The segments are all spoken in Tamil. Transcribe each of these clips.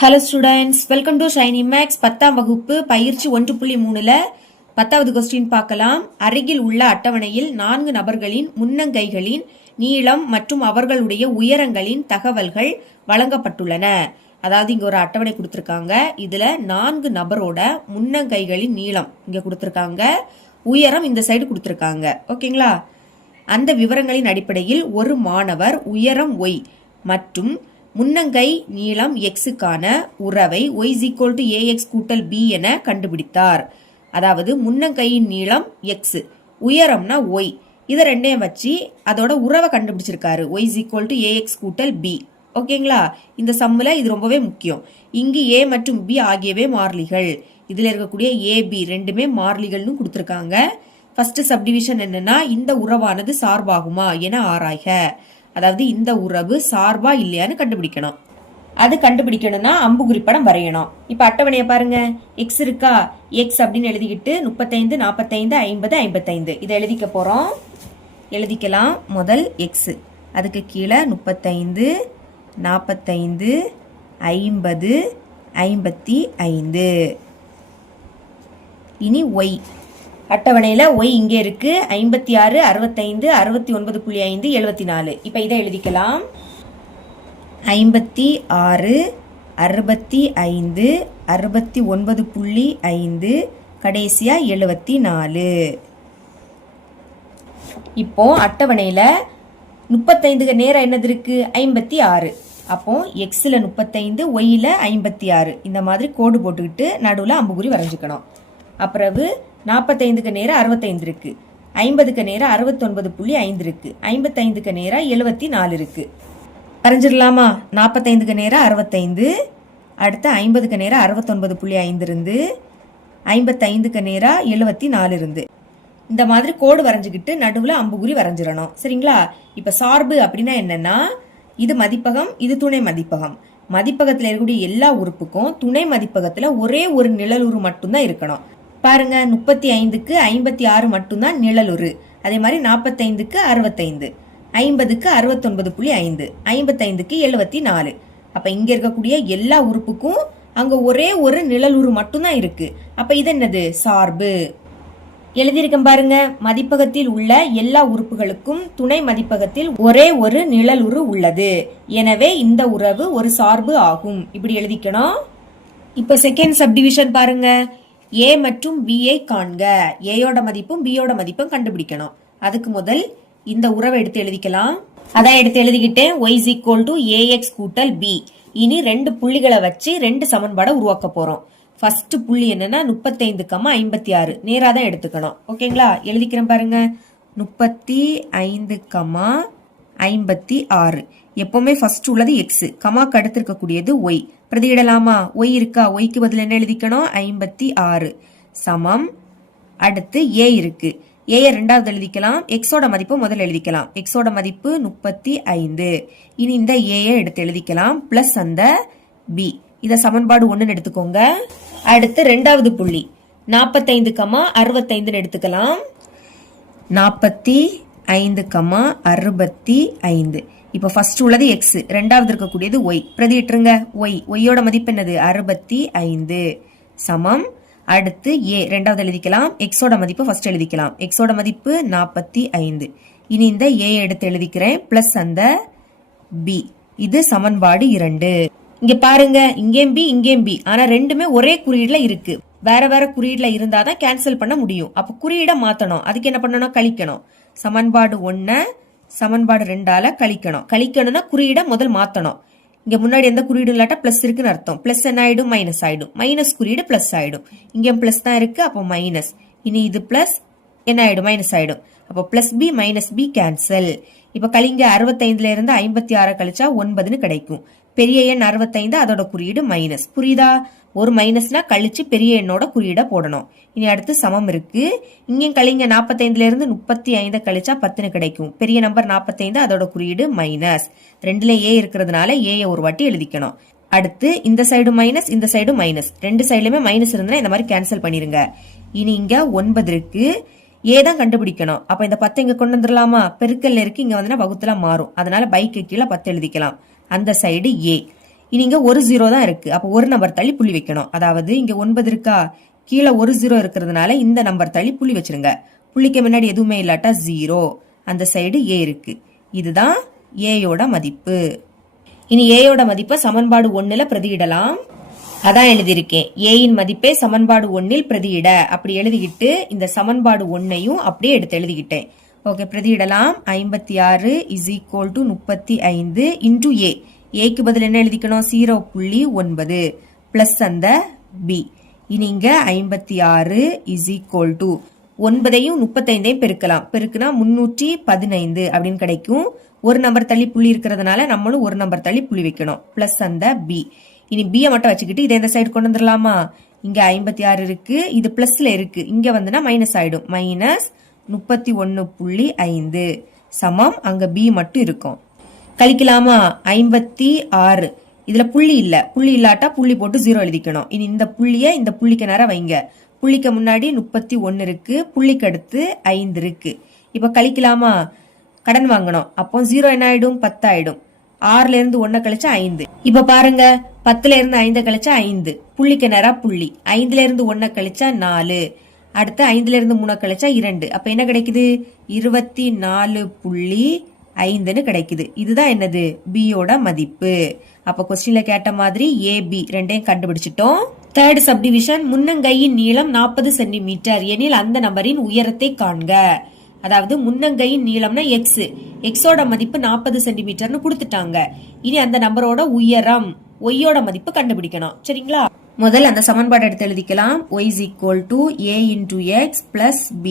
Hello students, welcome to Shiny Max 10ஆம் வகுப்பு பயிற்சி 1.3ல 10வது கொஸ்டின் பார்க்கலாம். அருகில் உள்ள அட்டவணையில் 4 நபர்களின் முன்னங்கைகளின் நீளம் மற்றும் அவர்களுடைய உயரங்களின் தகவல்கள் வழங்கப்பட்டுள்ளன. அதாவது இங்க ஒரு அட்டவணை கொடுத்திருக்காங்க. இதுல 4 நபரோட முன்னங்கைகளின் நீளம் இங்க கொடுத்திருக்காங்க, உயரம் இந்த சைடு கொடுத்திருக்காங்க. ஓகேங்களா? அந்த விவரங்களின் அடிப்படையில் ஒரு மாணவர் உயரம் y மற்றும் முன்னங்கை நீளம் எக்ஸுக்கான உறவை y ax கூட்டல் b என கண்டுபிடித்தார். அதாவது முன்னங்கையின் நீளம் எக்ஸ், உயரம்னா y, இதை ரெண்டையும் வச்சு அதோட உறவை கண்டுபிடிச்சிருக்காரு. y ax கூட்டல் b. ஓகேங்களா? இந்த சம்மில் இது ரொம்பவே முக்கியம். இங்கு a மற்றும் b ஆகியவை மாறிலிகள். இதில் இருக்கக்கூடிய a b ரெண்டுமே மாறிலிகள்னு கொடுத்துருக்காங்க. ஃபர்ஸ்ட் சப்டிவிஷன் என்னன்னா, இந்த உறவானது சார்பாகுமா என ஆராய்க. அதாவது இந்த உறவு சார்பா இல்லையான்னு கண்டுபிடிக்கணும். அது கண்டுபிடிக்கணும்னா அம்புக்குறி படம் வரையணும். இப்ப அட்டவணையை பாருங்க. எக்ஸ் இருக்கா, எக்ஸ் அப்படின்னு எழுதிக்கிட்டு 35 45 50 55 இதை எழுதிக்க போறோம். எழுதிக்கலாம். முதல் எக்ஸ், அதுக்கு கீழே 35 45 50 55. இனி ஒய் அட்டவணையில y இங்கே இருக்கு. 56 65 69.5 74. இப்ப இதை எழுதிக்கலாம். 56 65 69.5 கடைசியா 74. இப்போ அட்டவணையில 35க்கு நேரம் என்னது இருக்கு? 56. அப்போ எக்ஸ்ல 35, ஒய்ல 56. இந்த மாதிரி கோடு போட்டுக்கிட்டு நடுவில் அம்புக்குறி வரைஞ்சுக்கணும். அப்புறவு 45க்கு நேரம் 65 இருக்கு, 50க்கு நேரம் 69.5 இருக்கு, 55க்கு நேரம் 74 இருக்கு. வரைஞ்சிடலாமா? 45க்கு நேரம் 65, அடுத்து 50க்கு நேரம் 69.5 இருந்து, 55க்கு நேரம் 74 இருந்து. இந்த மாதிரி கோடு வரைஞ்சுக்கிட்டு நடுவில் அம்புக்குறி வரைஞ்சிடணும். சரிங்களா? இப்ப சார்பு அப்படின்னா என்னன்னா, இது மதிப்பகம், இது துணை மதிப்பகம். மதிப்பகத்தில் இருக்கக்கூடிய எல்லா உறுப்புக்கும் துணை மதிப்பகத்துல ஒரே ஒரு நிழலுரு மட்டும்தான் இருக்கணும். பாருங்க, 35க்கு 56 மட்டும்தான் நிழலுரு. அதே மாதிரி 45க்கு 65, 50க்கு 69.5, 55க்கு 74. அப்ப இங்க இருக்கக்கூடிய எல்லா உறுப்புக்கும் அங்க ஒரே ஒரு நிழலுரு மட்டும்தான் இருக்கு. அப்ப இது என்னது? சார்பு. எழுதியிருக்கேன் பாருங்க. மதிப்பகத்தில் உள்ள எல்லா உறுப்புகளுக்கும் துணை மதிப்பகத்தில் ஒரே ஒரு நிழலுரு உள்ளது. எனவே இந்த உறவு ஒரு சார்பு ஆகும். இப்படி எழுதிக்கணும். இப்ப செகண்ட் சப்டிவிஷன் பாருங்க. a மற்றும் b ஐ காண்க. a மதிப்பும் b மதிப்பும் கண்டுபிடிக்கணும். அதுக்கு முதல் இந்த உறவை எடுத்து எழுதிக்கலாம். அதான் எடுத்து எழுதிக்கிட்டேன். y ax கூட்டல் b. இனி 2 புள்ளிகளை வச்சு 2 சமன்பாடை உருவாக்க போறோம். ஃபர்ஸ்ட் புள்ளி என்னன்னா 35, 56 நேரா தான் எடுத்துக்கணும். ஓகேங்களா? எழுதிக்கிறேன் பாருங்க. 35, 56. எப்பவுமே ஃபர்ஸ்ட் உள்ளது எக்ஸ், கமாக்கு அடுத்து இருக்கக்கூடியது ஒய். பிரதியிடலாமா? ஒய் இருக்கா, ஒய்க்கு பதில் என்ன எழுதிக்கணும்? 56 சமம். அடுத்து ஏ இருக்கு, ஏ ரெண்டாவது எழுதிக்கலாம். எக்ஸோட மதிப்பு முதல்ல எழுதிக்கலாம். எக்ஸோட மதிப்பு 35. இனி இந்த ஏ எடுத்து எழுதிக்கலாம். பிளஸ் அந்த பி. இத சமன்பாடு 1 எடுத்துக்கோங்க. அடுத்து ரெண்டாவது புள்ளி 45, 65 எடுத்துக்கலாம். 45, 65. இப்ப ஃபர்ஸ்ட் உள்ளது எக்ஸ், ரெண்டாவது இருக்கக்கூடியது ஒய். பிரதியிட்டுருங்க. ஒய்யோட மதிப்பு என்னது? 65 சமம். அடுத்து ஏ ரெண்டாவது எழுதிக்கலாம். எக்ஸோட மதிப்பு ஃபர்ஸ்ட் எழுதிக்கலாம். எக்ஸோட மதிப்பு 45. இனி இந்த ஏ எடுத்து எழுதிக்கிறேன். பிளஸ் அந்த பி. இது சமன்பாடு 2. இங்க பாருங்க, இங்கேயும் பி இங்கேயும் பி. ஆனா ரெண்டுமே ஒரே குறியீடுல இருக்கு. வேற வேற குறியீடுல இருந்தாதான் கேன்சல் பண்ண முடியும். அப்ப குறியீட மாத்தணும். அதுக்கு என்ன பண்ணணும்? கழிக்கணும். சமன்பாடு 1 சமன்பாடு 2ஆல கழிக்கணும். கழிக்கணும்னா குறியீட முதல் மாத்தணும். இங்க முன்னாடி எந்த குறியீடு இல்லாட்டா பிளஸ் இருக்குன்னு அர்த்தம். பிளஸ் என்ன ஆயிடும்? மைனஸ் ஆயிடும். மைனஸ் குறியீடு பிளஸ் ஆயிடும். இங்க பிளஸ் தான் இருக்கு, அப்போ மைனஸ். இனி இது பிளஸ் என்ன ஆயிடும்? மைனஸ் ஆயிடும். அப்போ plus B minus B cancel. இப்ப கழிங்க. 65ல இருந்து 56 கழிச்சா 9ன்னு கிடைக்கும். பெரிய எண் 65, அதோட குறியீடு மைனஸ். புரியுதா? ஒரு மைனஸ்னா கழிச்சு பெரிய எண்ணோட குறியீட போடணும். இனி அடுத்து சமம் இருக்கு. இங்கேயும் கழிங்க. 45ல இருந்து 35 கழிச்சா 10ன்னு கிடைக்கும். பெரிய நம்பர் 45, அதோட குறியீடு மைனஸ். ரெண்டுல ஏ இருக்கிறதுனால ஏ ஒரு வாட்டி எழுதிக்கணும். அடுத்து இந்த சைடு மைனஸ், இந்த சைடு மைனஸ். ரெண்டு சைடுலயுமே மைனஸ் இருந்தா இந்த மாதிரி கேன்சல் பண்ணிருங்க. இனி இங்க 9 இருக்கு. ஏ தான் கண்டுபிடிக்கணும். அப்ப இந்த 10 இங்க கொண்டு வந்துடலாமா? பெருக்கல்ல இருக்கு, இங்க வந்து வகுத்துல மாறும். அதனால பைக்கு கீழே 10 எழுதிக்கலாம். அந்த சைடு ஏ. இனி இங்க ஒரு 0 தான் இருக்கு. அப்ப ஒரு நம்பர் தள்ளி புள்ளி வைக்கணும். அதாவது இங்க 9 இருக்கா, கீழே ஒரு 0 இருக்கிறதுனால இந்த நம்பர் தள்ளி புள்ளி வச்சிருங்க. புள்ளிக்கு முன்னாடி எதுவுமே இல்லாட்டா 0, அந்த சைடு a இருக்கு. இதுதான் ஏயோட மதிப்பு. இனி ஏயோட மதிப்பை சமன்பாடு 1ல பிரதியிடலாம். அதான் எழுதியிருக்கேன், ஏயின் மதிப்பை சமன்பாடு 1ல் பிரதியிட. அப்படி எழுதிக்கிட்டு இந்த சமன்பாடு 1ஐயும் அப்படியே எடுத்து எழுதிக்கிட்டேன். ஓகே, பிரதியிடலாம். 56 is equal to 35 into A. ஏக்கு பதில் என்ன எழுதிக்கணும், 0.9 பிளஸ் அந்த பி. இனி இங்க 56 இஸ் ஈக்குவல் டு 9ஐயும் 35ஐயும் பெருக்கலாம். பெருக்குனா 315 அப்படின்னு கிடைக்கும். ஒரு நம்பர் தள்ளி புள்ளி இருக்கிறதுனால நம்மளும் ஒரு நம்பர் தள்ளி புள்ளி வைக்கணும். பிளஸ் அந்த பி. இனி பியை மட்டும் வச்சுக்கிட்டு இதை இந்த சைடு கொண்டு வந்துடலாமா? இங்க 56 இருக்கு, இது பிளஸ்ல இருக்கு, இங்க வந்துனா மைனஸ் ஆயிடும். மைனஸ் 31.5 சமம் அங்க பி மட்டும் இருக்கும். கழிக்கலாமா? 56 இதுல புள்ளி இல்ல, புள்ளி இல்லாட்டா புள்ளி போட்டு 0 எழுதிக்கணும். இனி இந்த புள்ளிய இந்த புள்ளிக்கு நேரம் வைங்க. புள்ளிக்கு முன்னாடி 31 இருக்கு, புள்ளிக்கு அடுத்து 5 இருக்கு. இப்ப கழிக்கலாமா? கடன் வாங்கணும். அப்போ 0 என்ன ஆயிடும், 10 ஆயிடும். 6ல இருந்து 1 கழிச்சா 5. இப்ப பாருங்க, 10ல இருந்து 5 கழிச்சா 5, புள்ளிக்கு நேரம் புள்ளி. 5ல இருந்து 1 கழிச்சா 4, அடுத்து 5ல இருந்து 3 கழிச்சா 2. அப்ப என்ன கிடைக்குது, 24.5ன்னு கிடைக்குது. இதுதான் என்னது, பியோட மதிப்பு. அப்ப கொஸ்டின்ல கேட்ட மாதிரி ஏ பி ரெண்டையும் கண்டுபிடிச்சிட்டோம். தேர்ட் சப்டிவிஷன், முன்னங்கையின் நீளம் 40 சென்டிமீட்டர் எனில் அந்த நபரின் உயரத்தை காண்க. அதாவது முன்னங்கையின் நீளம்னா எக்ஸ், எக்ஸோட மதிப்பு 40 சென்டிமீட்டர்னு கொடுத்துட்டாங்க. இனி அந்த நம்பரோட உயரம் ஒய்யோட மதிப்பு கண்டுபிடிக்கணும். சரிங்களா? முதல்ல அந்த சமன்பாடு எடுத்து எழுதிக்கலாம். y is equal to a into x plus b.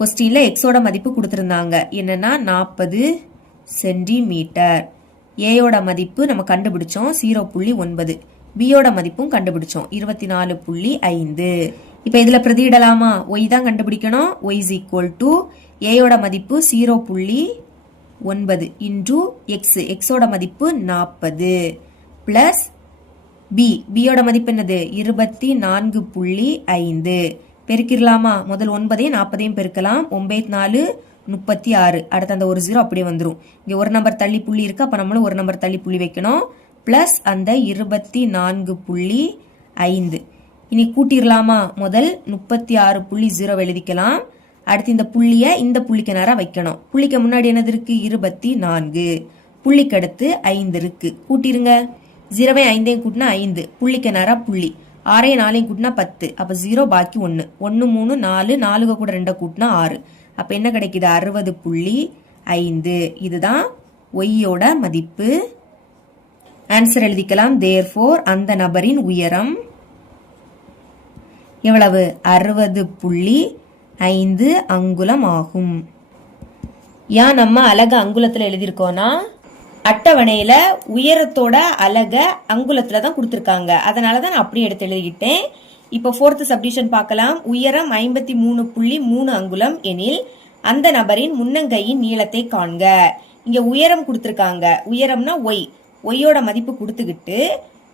கொஸ்டின்ல எக்ஸோட மதிப்பு கொடுத்திருந்தாங்க, என்னன்னா 40 சென்டிமீட்டர். ஏயோட மதிப்பு நம்ம கண்டுபிடிச்சோம் 0.9, பியோட மதிப்பும் கண்டுபிடிச்சோம் 24.5. இப்ப இதுல பிரதியிடலாமா? y தான் கண்டுபிடிக்கணும். y is equal to ஏயோட மதிப்பு 0.9 இன்டூ எக்ஸ், எக்ஸோட மதிப்பு 40 பிளஸ் பி, பியோட மதிப்பு என்னது 24.5. பெருக்கிடலாமா? முதல் 9ஐயும் 40ஐயும் பெருக்கலாம். 9 4 36. அடுத்து அந்த ஒரு 0 அப்படியே வந்துடும். இங்க ஒரு நம்பர் தள்ளி புள்ளி இருக்கு, அப்ப நம்மளும் ஒரு நம்பர் தள்ளி புள்ளி வைக்கணும். பிளஸ் அந்த 24.5. இனி கூட்டிடலாமா? முதல் 36.0 எழுதிக்கலாம். அடுத்து இந்த புள்ளிய இந்த புள்ளிக்கு நேரா வைக்கணும். புள்ளிக்கு முன்னாடி என்னது இருக்கு, 24. புள்ளிக்கு அடுத்து 5 இருக்கு, கூட்டிருங்க. 0 5 கூட்டினா 5, புள்ளிக்கு நேரா புள்ளி. 6 4 கூட்டினா 10, அப்ப 0 பாக்கி 1. 1 3 4, 4 கூட 2 கூட்டினா 6. அப்ப என்ன கிடைக்குது, 60.5. இதுதான் ஒய்யோட மதிப்பு. ஆன்சர் எழுதிக்கலாம். therefore அந்த நபரின் உயரம் எவ்வளவு, 60.5 அங்குலம் ஆகும். ஏன் நம்ம அலகு அங்குலத்துல எழுதியிருக்கோம்னா, அட்டவணையில உயரத்தோட அலக அங்குலத்துல தான் கொடுத்திருக்காங்க. அதனாலதான் நான் அப்படியே எடுத்து எழுதிக்கிட்டேன். இப்போ ஃபோர்த் சப்டிஷன் பார்க்கலாம். உயரம் 53.3 அங்குலம் எனில் அந்த நபரின் முன்னங்கையின் நீளத்தை காண்க. இங்க உயரம் கொடுத்திருக்காங்க, உயரம்னா ஒய், ஒய்யோட மதிப்பு கொடுத்துக்கிட்டு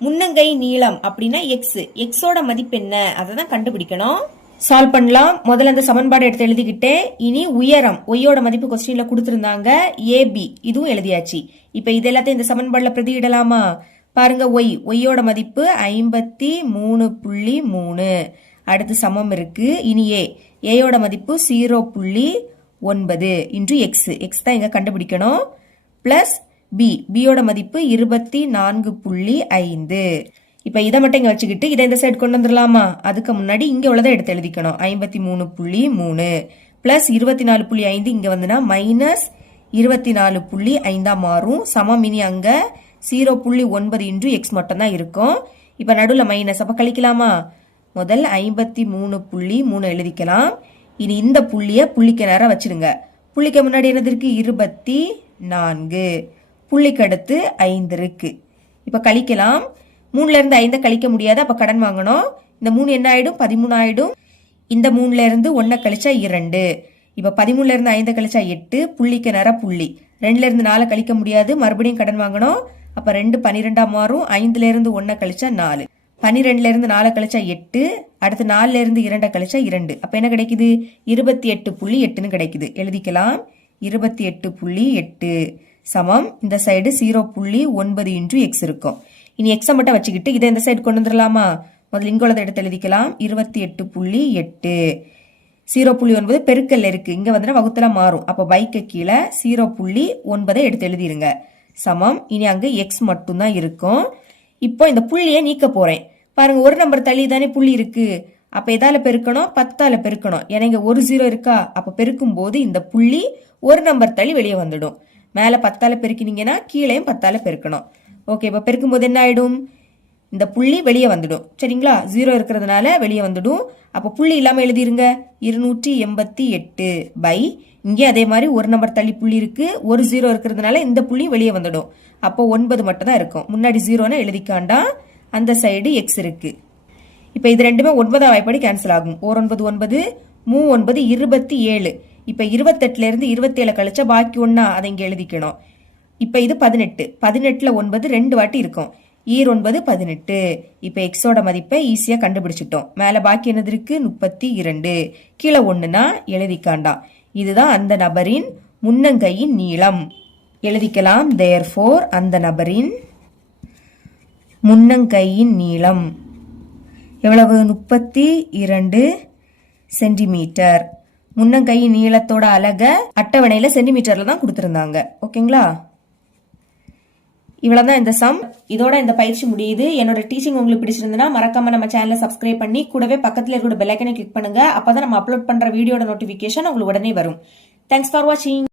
முன்னங்கை நீளம் அப்படின்னா எக்ஸ், எக்ஸோட மதிப்பு என்ன அதை தான் கண்டுபிடிக்கணும். சால்வ் பண்ணலாம். முதல்ல அந்த சமன்பாடு எடுத்து எழுதிக்கிட்டேன். இனி உயரம் ஒய்யோட மதிப்பு கொஸ்டின்ல கொடுத்திருந்தாங்க, ஏபி, இதுவும் எழுதியாச்சு. இப்ப இது எல்லாத்தையும் இந்த சமன்பாடுல பிரதியிடலாமா? பாருங்க, ஒய்யோட மதிப்பு 53.3. அடுத்து சமம் இருக்கு. இனி ஏயோட மதிப்பு 0.9 இன்டூ எக்ஸ், எக்ஸ் தான் இங்க கண்டுபிடிக்கணும். பிளஸ் பியோட மதிப்பு 24.5. இப்ப இதை மட்டும் இங்க வச்சுக்கிட்டு இதை இந்த சைடு கொண்டு வந்துடலாமா? அதுக்கு முன்னாடி இங்க உள்ளதை எடுத்து எழுதிக்கணும். 53.3 பிளஸ் 24.5 இங்க வந்துனா மைனஸ் 24.5 மாறும். சமம் இனி அங்க 0.9 இன்டூ எக்ஸ் மட்டும் தான் இருக்கும். இப்ப நடுவுல மைனஸ், அப்ப கழிக்கலாமா? முதல் 53.3 எழுதிக்கலாம். இனி இந்த புள்ளிய புள்ளிக்கு நேரம் வச்சிருங்க. புள்ளிக்கு முன்னாடி என்னது இருக்கு, 24. புள்ளிக்கு அடுத்து 5 இருக்கு. இப்ப கழிக்கலாம். 3ல இருந்து 5 கழிக்க முடியாது, அப்ப கடன் வாங்கணும். இந்த 3 என்ன ஆயிடும், 13 ஆயிடும். இந்த 3ல இருந்து 1 கழிச்சா 2. இப்ப 13ல இருந்து 5 கழிச்சா 8, புள்ளிக்கு நேரம் புள்ளி. 2ல இருந்து 4 கழிக்க முடியாது, மறுபடியும் கடன் வாங்கணும். அப்ப 2 12 மாறும். 5ல இருந்து 1 கழிச்சா 4, 12ல இருந்து 4 கழிச்சா 8, அடுத்து 4ல இருந்து 2 கழிச்சா 2. அப்ப என்ன கிடைக்குது, 28.8ன்னு கிடைக்குது. எழுதிக்கலாம். 28.8 சமம் இந்த சைடு 0.9 இன்டூ எக்ஸ் இருக்கும். இனி எக்ஸை மட்டும் வச்சுக்கிட்டு இதை இந்த சைடு கொண்டு வந்துடலாமா? முதல்ல இங்க உள்ளதை எடுத்து எழுதிக்கலாம். 28.8 0.9 பெருக்கல்ல இருக்கு. இங்க வந்து வகுத்துல மாறும். அப்போ பைக்கு கீழே 0.9 எடுத்து எழுதிருங்க. சமம். இனி அங்க எக்ஸ் மட்டும் தான் இருக்கும். இப்போ இந்த புள்ளியை நீக்க போறேன். பாருங்க, ஒரு நம்பர் தள்ளி தானே புள்ளி இருக்கு. அப்ப எதால பெருக்கணும்? 10ஆல பெருக்கணும். ஏன்னா இங்க ஒரு 0 இருக்கா? அப்ப பெருக்கும் போது இந்த புள்ளி ஒரு நம்பர் தள்ளி வெளியே வந்துடும். மேல 10ஆல பெருக்கினீங்கன்னா கீழேயும் 10ஆல பெருக்கணும். ஓகே, இப்ப பெருக்கும் போது என்ன ஆயிடும்? இந்த புள்ளி வெளியே வந்துடும். சரிங்களா? 0 இருக்கிறதுனால வெளியே வந்துடும். அப்ப புள்ளி இல்லாம எழுதிருங்க. 288 பை இங்கே அதே மாதிரி ஒரு நம்பர் தள்ளி புள்ளி இருக்கு. ஒரு 0 இருக்கிறதுனால இந்த புள்ளி வெளியே வந்துடும். அப்போ 9 மட்டும் தான் இருக்கும். முன்னாடி 0ன்னு எழுதிக்காண்டா. அந்த சைடு எக்ஸ் இருக்கு. இப்ப இது ரெண்டுமே 9ஆம் வாய்ப்பாடு கேன்சல் ஆகும். 9 9 3 9 27. இப்ப 28ல இருந்து 27 கழிச்சா பாக்கி ஒன்னா அதை இங்க எழுதிக்கணும். இப்ப இது 18. 18ல 9 2 வாட்டி இருக்கும். 9 18. இப்ப எக்ஸோட மதிப்பை ஈஸியா கண்டுபிடிச்சிட்டோம். மேல பாக்கி என்னது இருக்கு? 32. கீழே ஒண்ணுனா எழுதிக்காண்டாம். இதுதான் அந்த நபரின் முன்னங்கையின் நீளம். எழுதிக்கலாம். therefore அந்த நபரின் முன்னங்கையின் நீளம் எவ்வளவு? 32 சென்டிமீட்டர். முன்னங்கையின் நீளத்தோட அலக அட்டவணையில சென்டிமீட்டர்ல தான் கொடுத்திருந்தாங்க. ஓகேங்களா? இவ்வளவுதான் இந்த சம். இதோட இந்த பயிற்சி முடியுது. என்னோட டீச்சிங் உங்களுக்கு பிடிச்சிருந்ததுன்னா மறக்காம நம்ம சேனலை சப்ஸ்கிரைப் பண்ணி கூடவே பக்கத்துல இருக்கிற பெல் ஐக்கனை கிளிக் பண்ணுங்க. அப்பதான் நம்ம அப்லோட் பண்ற வீடியோட நோட்டிபிகேஷன் உங்களுக்கு உடனே வரும். தேங்க்ஸ் ஃபார் வாட்சிங்.